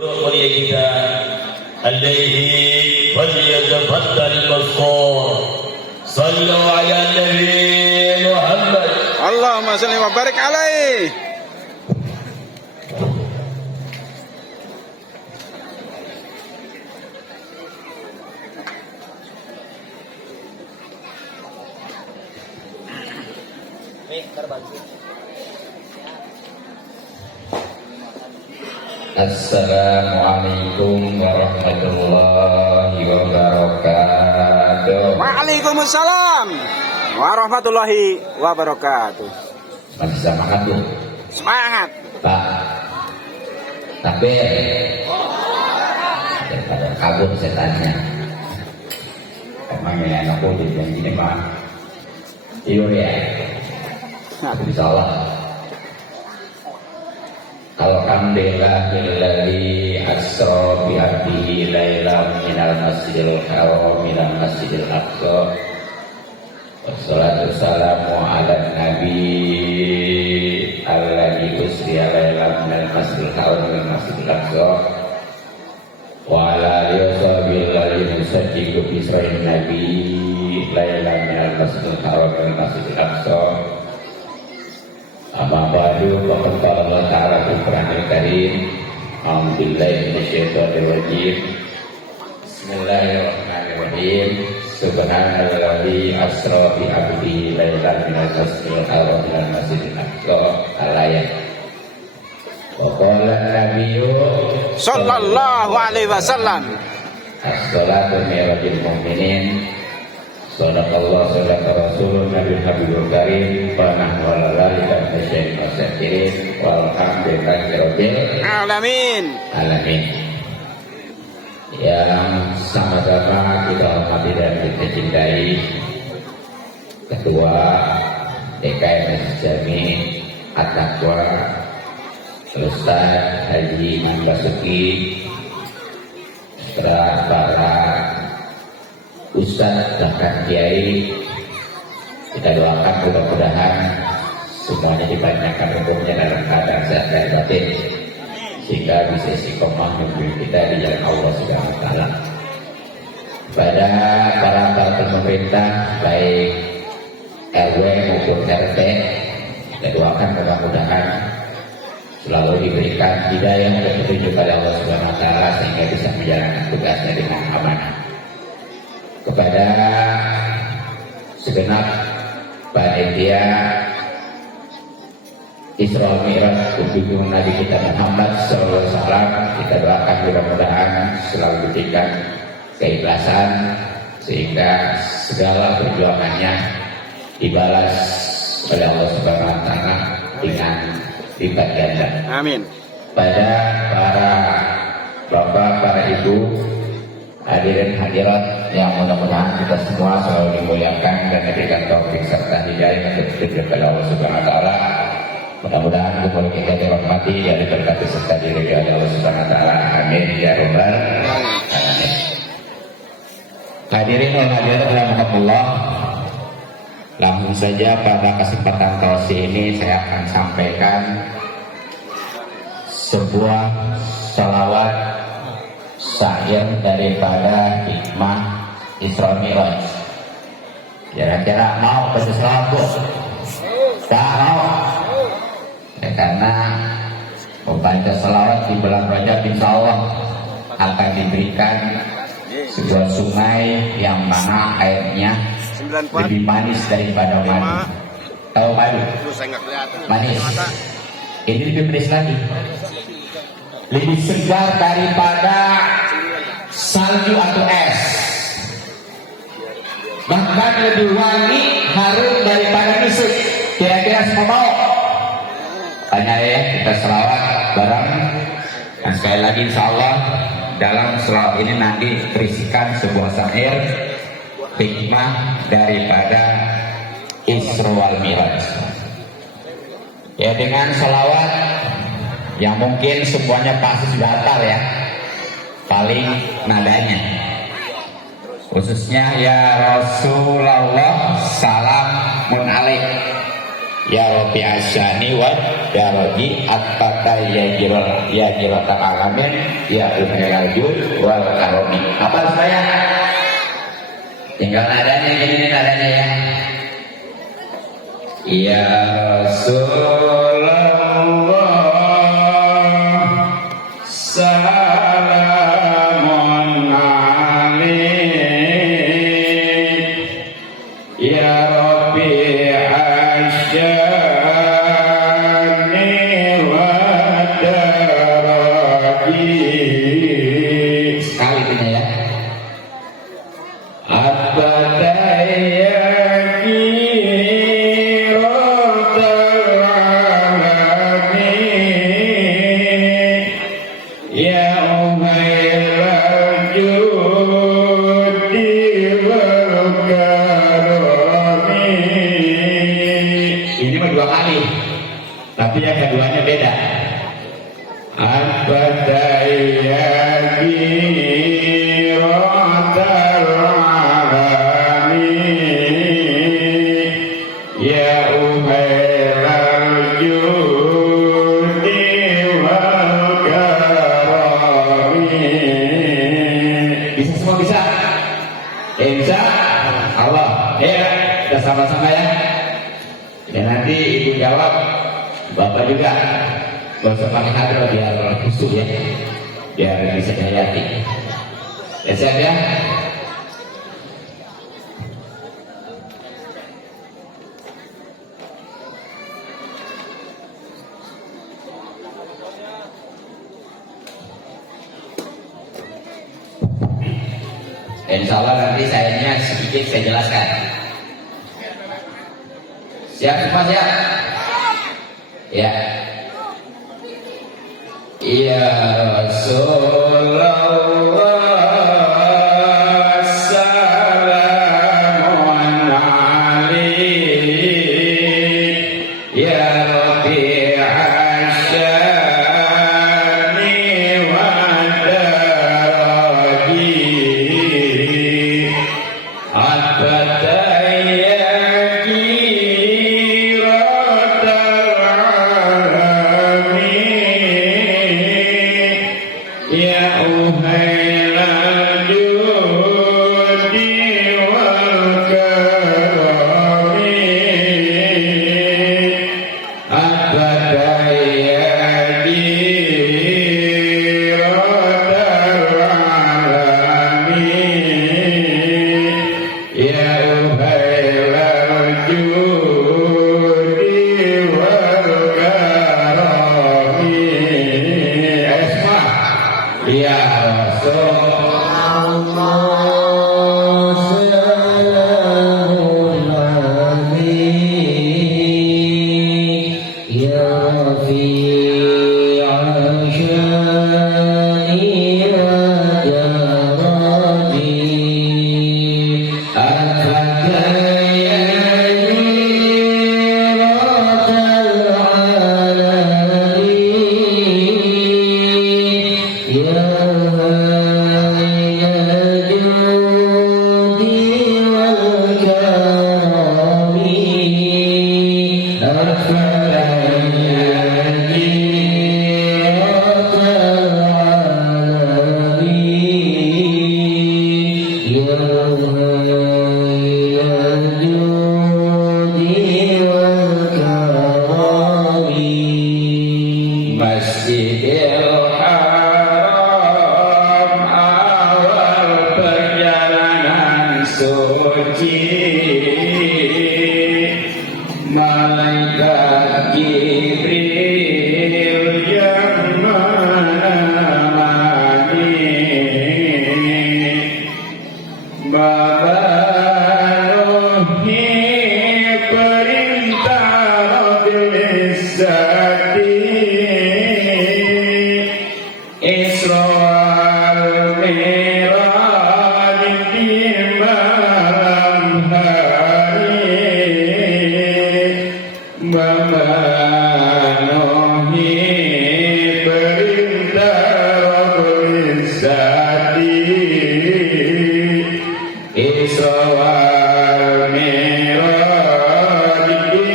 mulia kita alaihi falyatafaddal mazkur. Sallu ala Nabi Muhammad. Allahumma shalli wa barik alaihi. Assalamualaikum warahmatullahi wabarakatuh. Waalaikumsalam warahmatullahi wabarakatuh. Masih semangat tuh? Semangat Pak. Takbir. Daripada kabur setannya. Emang ya aku dijanjiin Pak. Tidur ya. Insyaallah. Alhamdulillahilladzi asra bi 'abdihi lailan minal masjidil haram ilal masjidil aqsa. Wassalatu wassalamu ala nabi alladzi usriya lailan minal masjidil haram ilal masjidil aqsa. Wa ala alihi washabihi musaddiqu bi isra'il nabi lailan minal masjidil haram ilal masjidil aqsa. Amma ba'du, faqad qala Allah Ta'ala fil Qur'anil Karim. A'udzubillahi minasyaitonir rajim. Bismillahirrahmanirrahim. Subhanalladzi asra bi 'abdihi lailan minal masjidil haram ilal masjidil aqsa. Al-ayat. Wa qala an-nabiyyu sallallahu alaihi wasallam, as-salatu mi'rajul mu'minin. Sadaqallah sadaqa rasulun nabiyyul habibul karim wa nahnu ala dzalika minasyaitonir wasyakirin walhamdulillahi rabbil alamin. alamin. Yang sama-sama kita hormati dan kita cintai Ketua DKM Jami At-Taqwa Ustaz Haji Basuki, para Ustaz bahkan Kiai, kita doakan mudah-mudahan semuanya dibanyakan hukumnya dalam keadaan sehat dan batin sehingga bisa istiqomah membimbing kita di jalan Allah Subhanahu wa taala. Pada para pemerintah baik RW maupun RT, kita doakan mudah-mudahan selalu diberikan hidayah dan petunjuk oleh Allah Subhanahu wa taala sehingga bisa menjalankan tugasnya dengan amanah. Kepada segenap panitia Isra Mi'raj kunjungan Nabi kita Muhammad sallallahu alaihi wasallam, kita doakan mudah-mudahan selalu diberikan keikhlasan sehingga segala perjuangannya dibalas oleh Allah Subhanahu wa taala dengan lipat ganda. Amin. Pada para bapak, para ibu, hadirin hadirat yang mudah-mudahan kita semua selalu dimuliakan dan diberikan taufik serta hidayah untuk hidup kepada Allah Subhanahu wa taala. Mudah-mudahan umur kita dirahmati dan diberkati serta diridhoi oleh Allah Subhanahu wa taala. Amin ya rabbal alamin. Hadirin dan hadirat rahimakumullah. Langsung saja pada kesempatan tausi ini saya akan sampaikan sebuah salawat syair daripada hikmah Isra Mi'raj. Kira-kira mau baca selawat bu? Tak mau? Ya, karena membaca selawat di bulan Rajab insya Allah akan diberikan sebuah sungai yang mana airnya lebih manis daripada madu. Tahu madu? Manis. Ini lebih manis lagi. Lebih segar daripada salju atau es, bahkan lebih wangi, harum daripada misik. Kira-kira semua mau? Tanya ya, kita selawat bareng. Dan sekali lagi insya Allah dalam selawat ini nanti berisikan sebuah syair hikmah daripada Isra wal Mi'raj. Ya, dengan selawat yang mungkin semuanya pasti sudah hafal ya, paling nadanya khususnya ya Rasulullah salamun alaik. ya Rabbi asyani wa darodi at-tata ya jirata alamin ya umhayajul wal karomi. Apa saya? Tinggal nadanya gini nadanya ya. Ya Rasulullah salamun alaik ya Rabbi asyani wa daradi. Sekali punya ya. Ini mah 2 kali, tapi yang keduanya beda. Bisa semua bisa? Bisa? Allah. Ya, kita sama-sama ya. Dan nanti ibu jawab, bapak juga. Gak usah pakai hadroh biar khusus ya, biar bisa dihayati. Ya siap ya. Insya Allah nanti sayanya sedikit saya jelaskan. Siap semua siap? Ya. Ya Rasulullah salamun alaik ya Rabbi asyani wa daradi Malaikat Jibril yang menemani memenuhi perintah Rabbil Isra wal Mi'raj di malam hari, memenuhi perintah Rabbul Isra wal Mi'raj di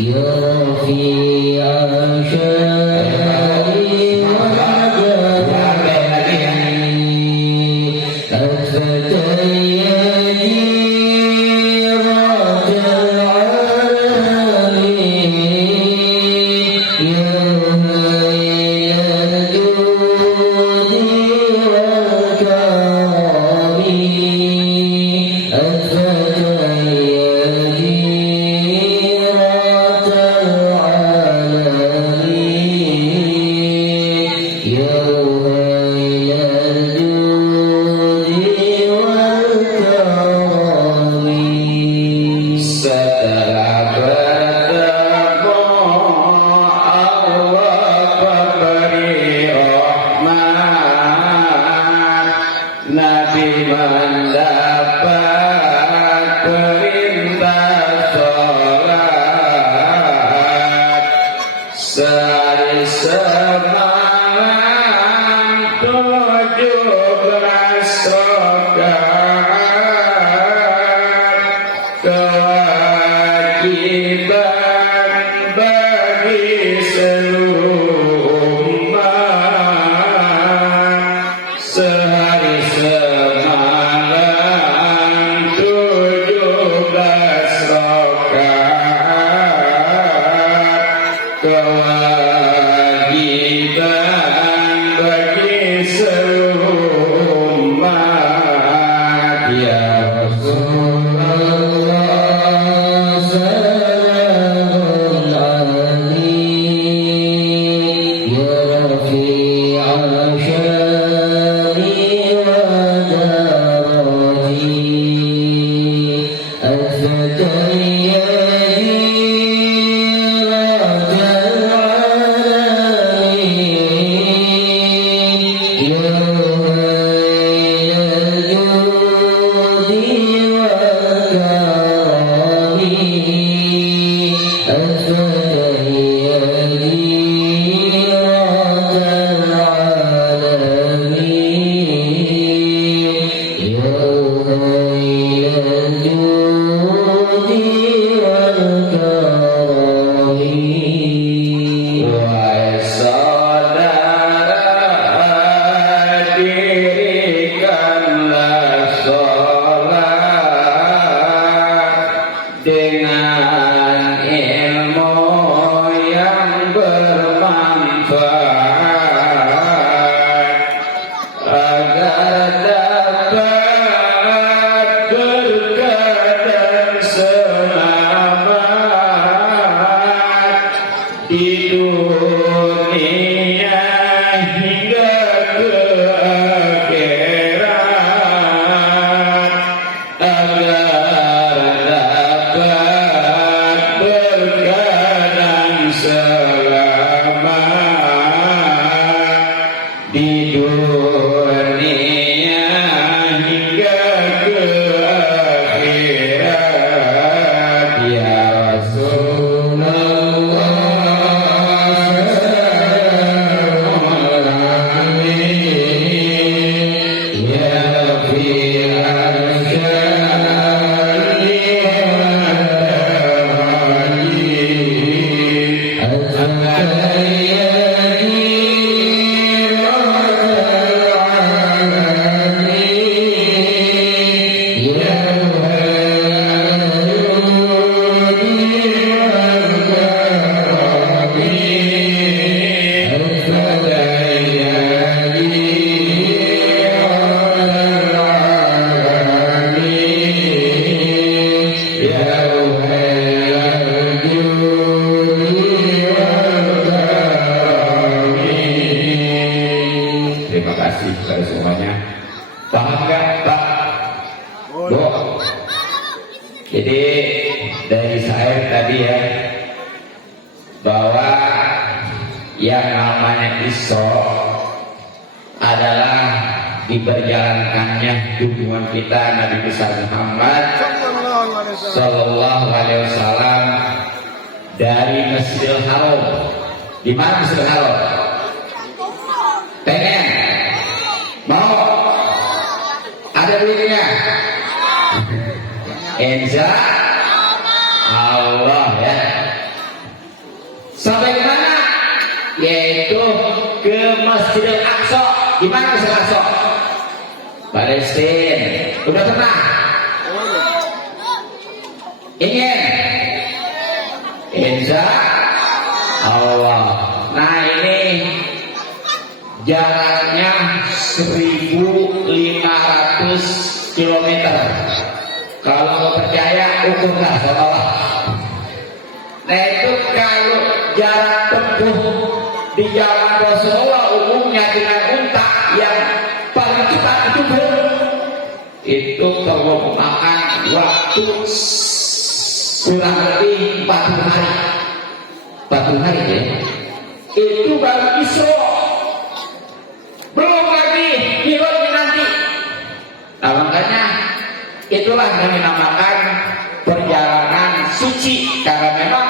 يا رفيع شاني di dunia hingga ke akhirat ya Rasulullah ya fil arsyadi Terima kasih kepada semuanya. Paham nggak, Pak? Bu. Jadi dari saya tadi ya, bahwa yang namanya Isra adalah diberjalankannya hubungan kita Nabi besar Muhammad Sallallahu Alaihi Wasallam dari Masjidil Haram. Di mana Masjidil Haram? Pengen? Mau? Ada duitnya? Insya Allah ya. Sampai ke mana? Yaitu ke Masjidil Aqsa. Di mana Masjidil Aqsa? Palestina. Udah pernah? Ingin? Insya Allah. Nah ini jaraknya 1.500 km. Kalau mau percaya ukurlah sama Allah. Nah itu kalau jarak tempuh di zaman Rasulullah umumnya dengan unta yang paling cepat itu kalau memakan waktu kurang lebih 40 hari. 40 hari ya. Itu baru Isra. Belum lagi Mi'raj nanti. Nah makanya itulah yang dinamakan perjalanan suci, karena memang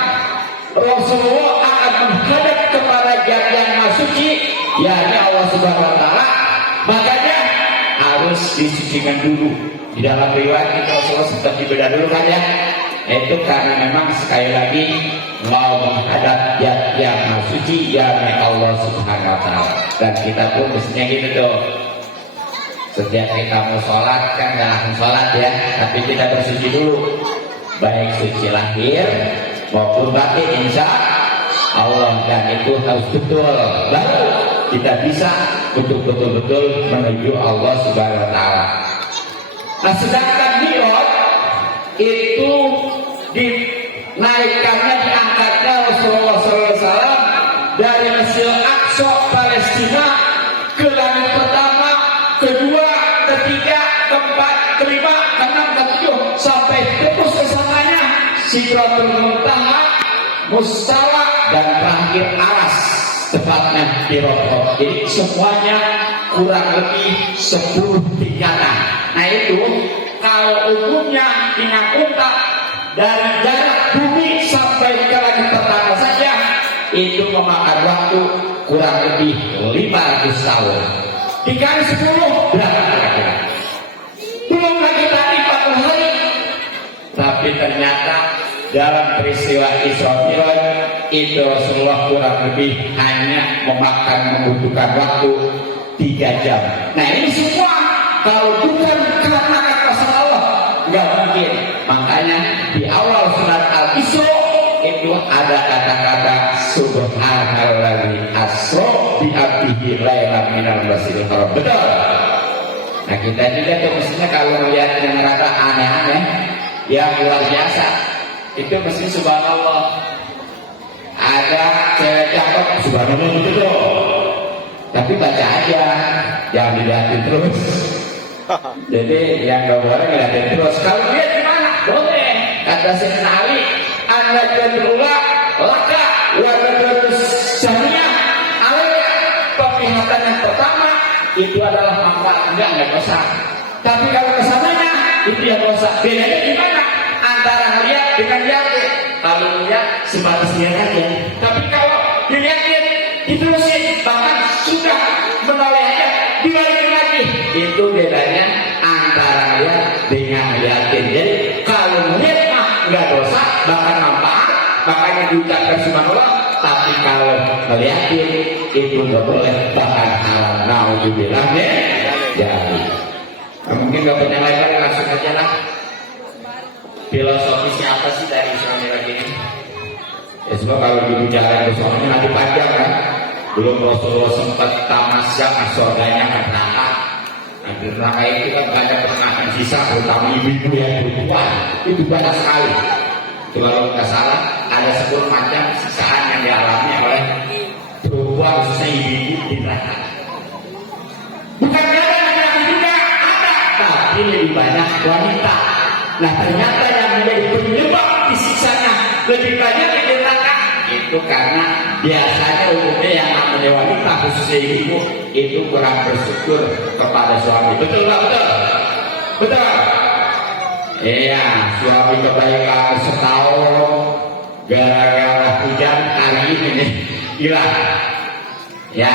Rasulullah akan menghadap kepada Zat yang Maha Suci, yakni Allah Subhanahu Wa Taala. Makanya harus disucikan dulu. Di dalam riwayat itu Rasulullah sempat dibedah dulu kan ya. Itu karena memang sekali lagi mau menghadap Zat yang Maha Suci, yakni Allah Subhanahu Wa Taala. Dan kita pun mestinya gitu tuh. Setiap kita mau sholat kan nggak langsung sholat ya, tapi kita bersuci dulu, baik suci lahir maupun batin insya Allah, dan itu harus betul, baru kita bisa betul menuju Allah Subhanahu Wa Taala. Nah sedangkan Mi'raj itu dinaikkannya, diangkatnya Rasulullah SAW dari Masjidil Aqsa Palestina ke langit pertama, kedua, ketiga, keempat, kelima, keenam, ketujuh, sampai tembus kesananya Sidratul Muntaha, Mustawa, dan terakhir Aras, tepatnya di Rokok. Jadi semuanya kurang lebih 10 tingkatan. Nah itu kalau umumnya dengan unta dari jarak bumi sampai ke langit pertama saja itu memakan waktu kurang lebih 500 tahun. Dikali 10 berapa kira-kira? Belum lagi tadi 40 hari. Tapi ternyata dalam peristiwa Isra Mi'raj itu Rasulullah kurang lebih hanya membutuhkan waktu 3 jam. Nah ini semua kalau bukan karena kata Allah nggak mungkin. Makanya di awal surat Al-Isra itu ada kata-kata subhanalladzi asra bi abdihi lailan minal masjidil haram. Betul. Nah kita juga tuh mestinya kalau melihat yang rada aneh-aneh yang luar biasa itu mesti subhanallah. Ada cewek cakep subhanallah gitu tuh. Tapi baca aja, jangan dilihatin terus. Jadi yang gak boleh ngeliatin terus. Kalau lihat gimana? Boleh. Kata Sayyidina Ali, anda cenderula laka wa terus jahnya alaya penglihatan yang pertama itu adalah manfaat, enggak dosa. Tapi kalau kesananya itu yang dosa. Bedanya gimana antara ngeliat dengan yakin? Kalau lihat sebatas lihat aja, tapi kalau dilihatin diterusin bahkan sudah menoleh aja dibalikin lagi, itu bedanya antara lihat dengan liatin. Jadi kalau lihat mah nggak dosa bahkan manfaat, makanya diucapkan subhanallah. Tapi kalau ngeliatin itu nggak boleh bahkan haram. Naudzubillah ya. Jadi mungkin nggak punya lebar, langsung aja lah. Filosofisnya apa sih dari Islam ini? Ya semua kalau dibicarain soalnya nanti panjang kan. Belum Rasulullah sempat tamasya surganya kan neraka. Nah di neraka itu kan banyak penanganan sisa, terutama ibu-ibu yang perempuan itu banyak sekali. Itu kalau nggak salah ada 10 macam sisaan yang dialami oleh perempuan, khususnya ibu-ibu di neraka. Bukan ada laki-laki juga ada, tapi lebih banyak wanita. Nah ternyata yang menjadi penyebab disiksanya lebih banyak di neraka itu karena biasanya umumnya yang namanya wanita khususnya ibu itu kurang bersyukur kepada suami. Betul nggak betul? Betul. Iya, suami kebaikan setahun gara-gara hujan hari ini nih hilang. Ya,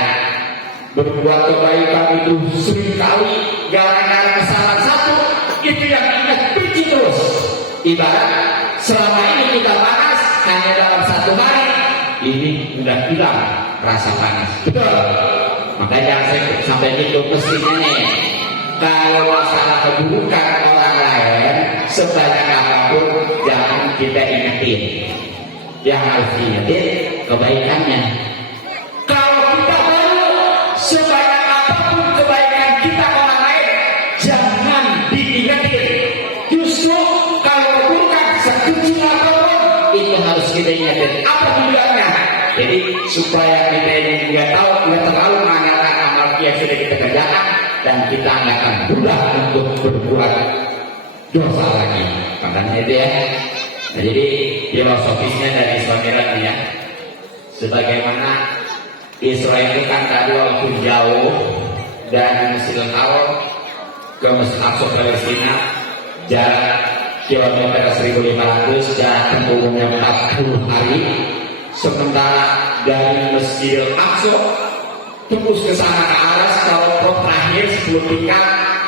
berbuat kebaikan itu sering kali gara-gara kesalahan satu itu yang ingat benci terus. Ibarat selama ini kita panas hanya dalam satu hari, ini udah hilang rasa panas. Betul. Makanya saya sampai itu mestinya nih, kalau masalah keburukan orang lain sebanyak apapun jangan kita ingetin. Yang harus diingetin kebaikannya. Kalau kita baru sebanyak apapun kebaikan kita orang lain jangan diingetin. Justru kalau keburukan sekecil apapun itu harus kita ingetin. Apa tujuannya? Jadi supaya kita ini juga tahu nggak terlalu mengangkat amal yang sudah kita kerjakan dan kita nggak akan mudah untuk berbuat dosa lagi. Makanya itu ya. Nah, jadi filosofisnya dari Israel ya. Sebagaimana Israel itu kan tadi waktu jauh dari Mesjidil Haram ke Masjid Aqsa Palestina jarak kilometer 1500, jarak tempuhnya 40 hari. Sementara dari Masjidil Aqsa tembus ke sana ke aras kalau terakhir 10 tingkat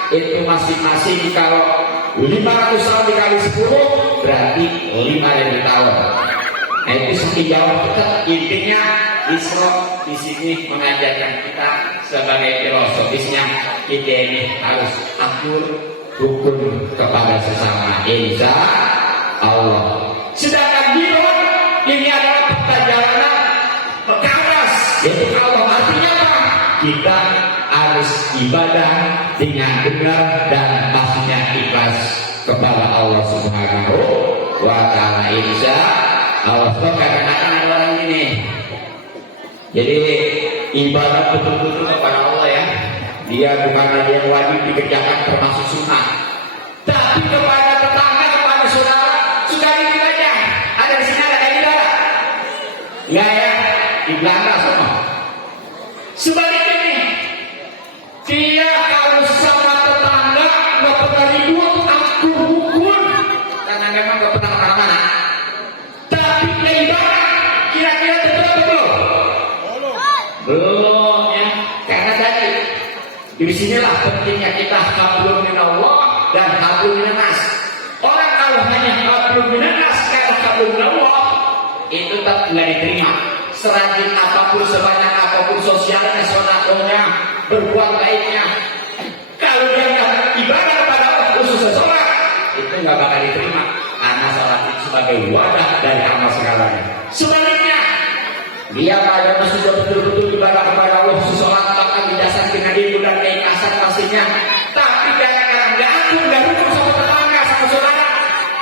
itu masing-masing kalau 500 tahun dikali 10 berarti 5.000 tahun. Nah itu sejauh kita intinya Islam di sini mengajarkan kita sebagai filosofisnya kita ini harus akur rukun kepada sesama insya Allah. Sedangkan jihad ini adalah perjalanan ke atas yaitu Allah. Artinya apa? Kita harus ibadah dengan benar dan pastinya ikhlas kepada Allah Subhanahu wa Ta'ala insya Allah. Kadang-kadang ada orang ini jadi ibadah betul-betul kepada Allah ya, dia bukan ada yang wajib dikerjakan termasuk sunnah, tapi kepada tetangga, kepada saudara sudah itu aja. Ada di sini ada di dalam nggak ya di Belanda semua. Sebaliknya nih, dia kalau sama tetangga nggak pernah ribut, aku rukun karena memang nggak pernah kemana-mana. Tapi dia ibadah kira-kira betul belum? Belum ya, karena tadi di sinilah pentingnya kita hablum minallah dan hablum minannas. Orang kalau hanya hablum minannas karena hablum minallah itu tetap nggak diterima. Serajin apapun, sebanyak apapun sosialnya, sonakonya, berbuat baiknya, kalau dia nggak ibadah kepada Allah khusus sholat itu nggak bakal diterima karena sholat itu sebagai wadah dari amal segalanya. Sebaliknya dia pada sudah betul-betul ibadah kepada Allah khusus sholat bahkan didasarkan dengan ilmu dan keikhlasan pastinya, tapi kadang-kadang nggak akur, nggak rukun sama tetangga, sama saudara,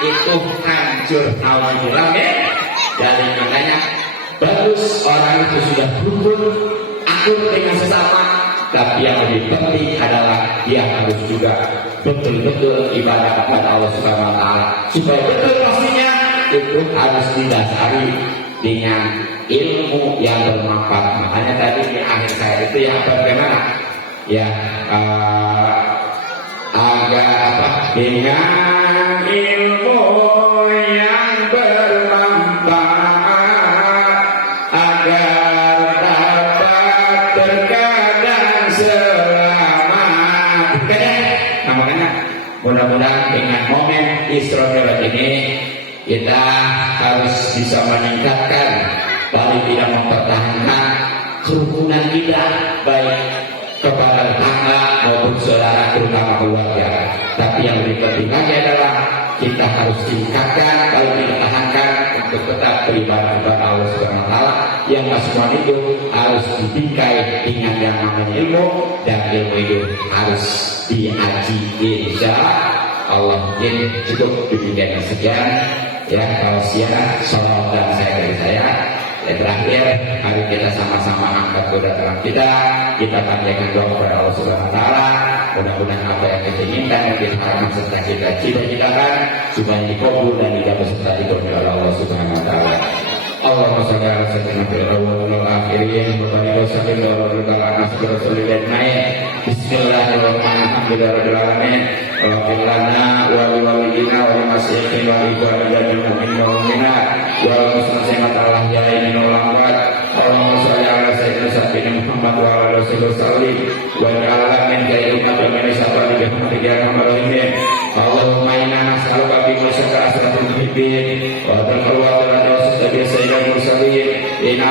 itu hancur naudzubillah ya. Jadi makanya bagus orang itu sudah rukun akur dengan sesama, tapi yang lebih penting adalah dia harus juga betul-betul ibadah kepada Allah Subhanahu wa Ta'ala. Supaya betul pastinya itu harus didasari dengan ilmu yang bermanfaat. Makanya tadi di akhir saya itu yang bagaimana ya dengan ilmu yang bermanfaat agar dapat terkadang selamat. Nah, makanya mudah-mudahan dengan momen Isra Mi'raj ini kita harus bisa meningkatkan, paling tidak mempertahankan kerukunan kita baik kepada tetangga maupun saudara, terutama keluarga. Tapi yang lebih penting lagi adalah kita harus tingkatkan, kalau kita tahankan untuk tetap beribadah kepada Allah Subhanahu wa taala, yang semua itu harus dibingkai dengan yang namanya ilmu, dan ilmu itu harus diaji. Insya Allah mungkin cukup demikian sekian ya, kalau siang salam dan saya dari saya. Dan terakhir, mari kita sama-sama angkat kedua tangan kita panjatkan doa kepada Allah Subhanahu wa taala. Mudah-mudahan apa yang kita inginkan, yang kita harapkan serta kita cita-citakan semuanya dikabul dan dijabah serta diberkahi oleh Allah Subhanahu wa taala. Allahumma shalli ala sayyidina Muhammad wal akhirin wa barik wa sallim ala rasulillah ajmain. Bismillahirrahmanirrahim. Alhamdulillahirabbil wa qilana wa liwalidina wa limasyikhina wa ikhwanina wal mu'minin wal mu'minat wal muslimin Allah ya ini ulawat. Allahumma shalli ala sayyidina Muhammad wa ala rasulillah sallim wa ala min kayyidina wa min syarri bihamdihi. Allahumma inna nas'aluka bi musyafa'ati asratul muhibbin wa taqwa Sayyidina Mursalin ina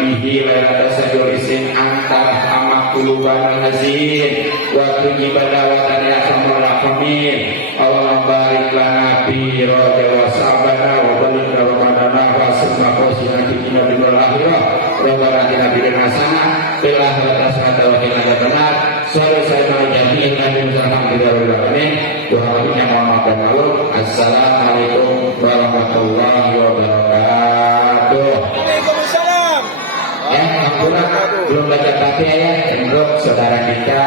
bihi la tasajurisin anta rahmat quluban hazin wa tujibana wa taniya samar rahmin. Allahumma barik lana fi rada wa sabana wa barik ramadana wa summa qasina bina bil akhirah wa baratina bil hasanah bil akhirati wa qina adzabannar. Sallallahu alaihi wa sallam. Assalamualaikum warahmatullahi wabarakatuh. Waalaikumsalam. Ya, belum baca Fatihah ya, untuk saudara kita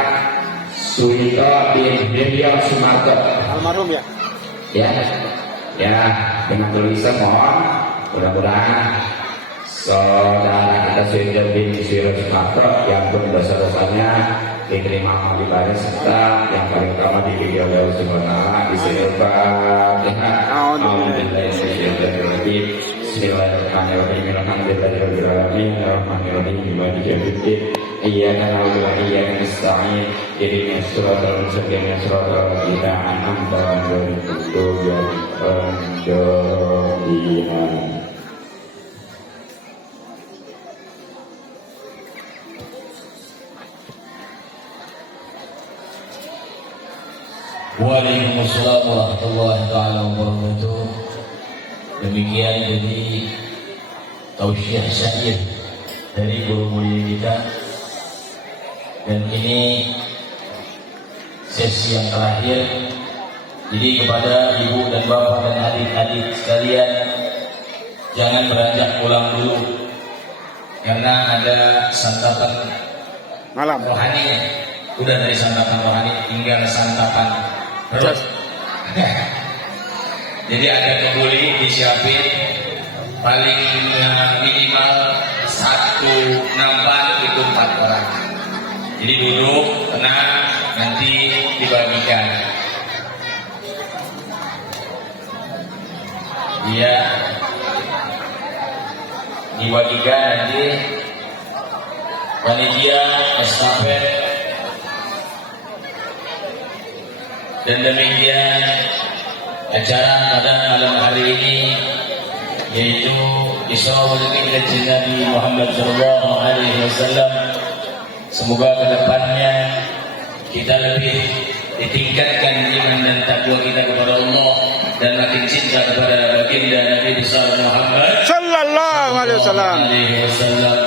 Suito bin Diryo Sumarto. Almarhum ya. Ya, dengan tulisan mohon mudah-mudahan saudara kita Suito bin Diryo Sumarto yang pun dosa-dosanya diterima di baris serta yang paling utama dipilih oleh Allah Subhanahu wa taala. Bismillahirrahmanirrahim. Alhamdulillahirabbil alamin arrahmanirrahim maliki yaumiddin. Iyyaka na'budu wa iyyaka nasta'in. Ihdinas siratal mustaqim siratal ladzina an'amta 'alaihim ghairil maghdubi 'alaihim. Waalaikumsalam warahmatullahi taala wabarakatuh. Demikian jadi tausiah syair dari guru mulia kita, dan ini sesi yang terakhir. Jadi kepada ibu dan bapak dan adik-adik sekalian, jangan beranjak pulang dulu karena ada santapan Malam. rohani. Udah dari santapan rohani tinggal santapan perut. Jadi ada kebuli disiapin paling minimal 1 nampan itu 4 orang. Jadi duduk tenang, nanti dibagikan. Iya, dibagikan nanti panitia estafet. Dan demikian acara pada malam hari ini, yaitu Isra wal Mi'raj Nabi Muhammad SAW. Semoga kedepannya kita lebih ditingkatkan iman dan takwa kita kepada Allah dan makin cinta kepada baginda Nabi besar Muhammad Sallallahu alaihi wasallam.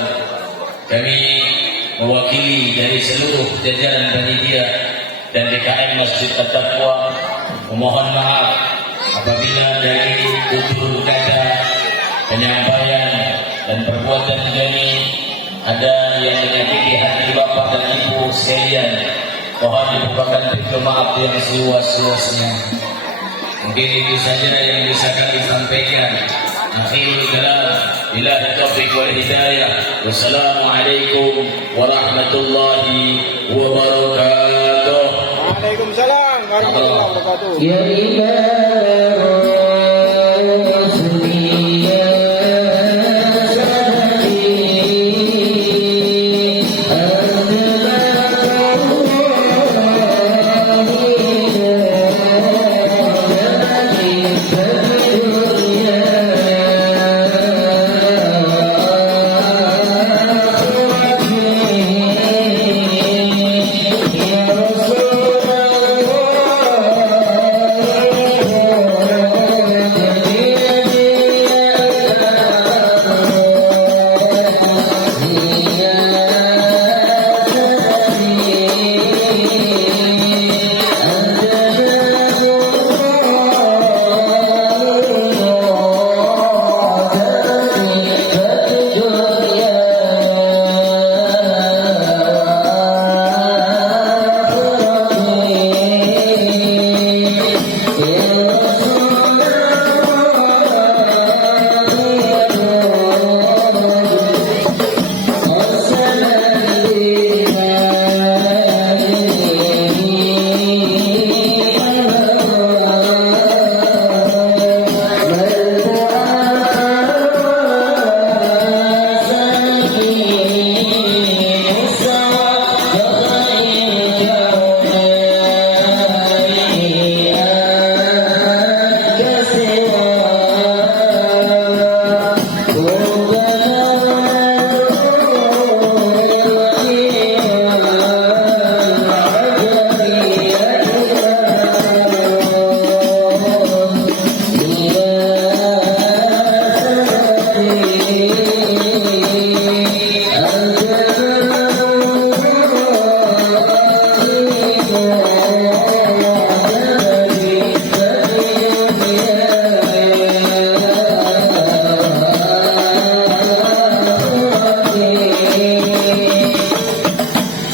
Kami mewakili dari seluruh jajaran panitia dan DKM Masjid At-Taqwa memohon maaf apabila dari tutur kata, penyampaian dan perbuatan kami ada yang menyakiti hati bapak dan ibu sekalian. Mohon dibukakan pintu maaf yang seluas-luasnya. Mungkin itu saja yang bisa kami sampaikan. akhirul kalam. Billahi taufiq wal hidayah. Wassalamualaikum warahmatullahi wabarakatuh. Waalaikumsalam warahmatullahi wabarakatuh. Ya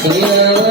Yeah.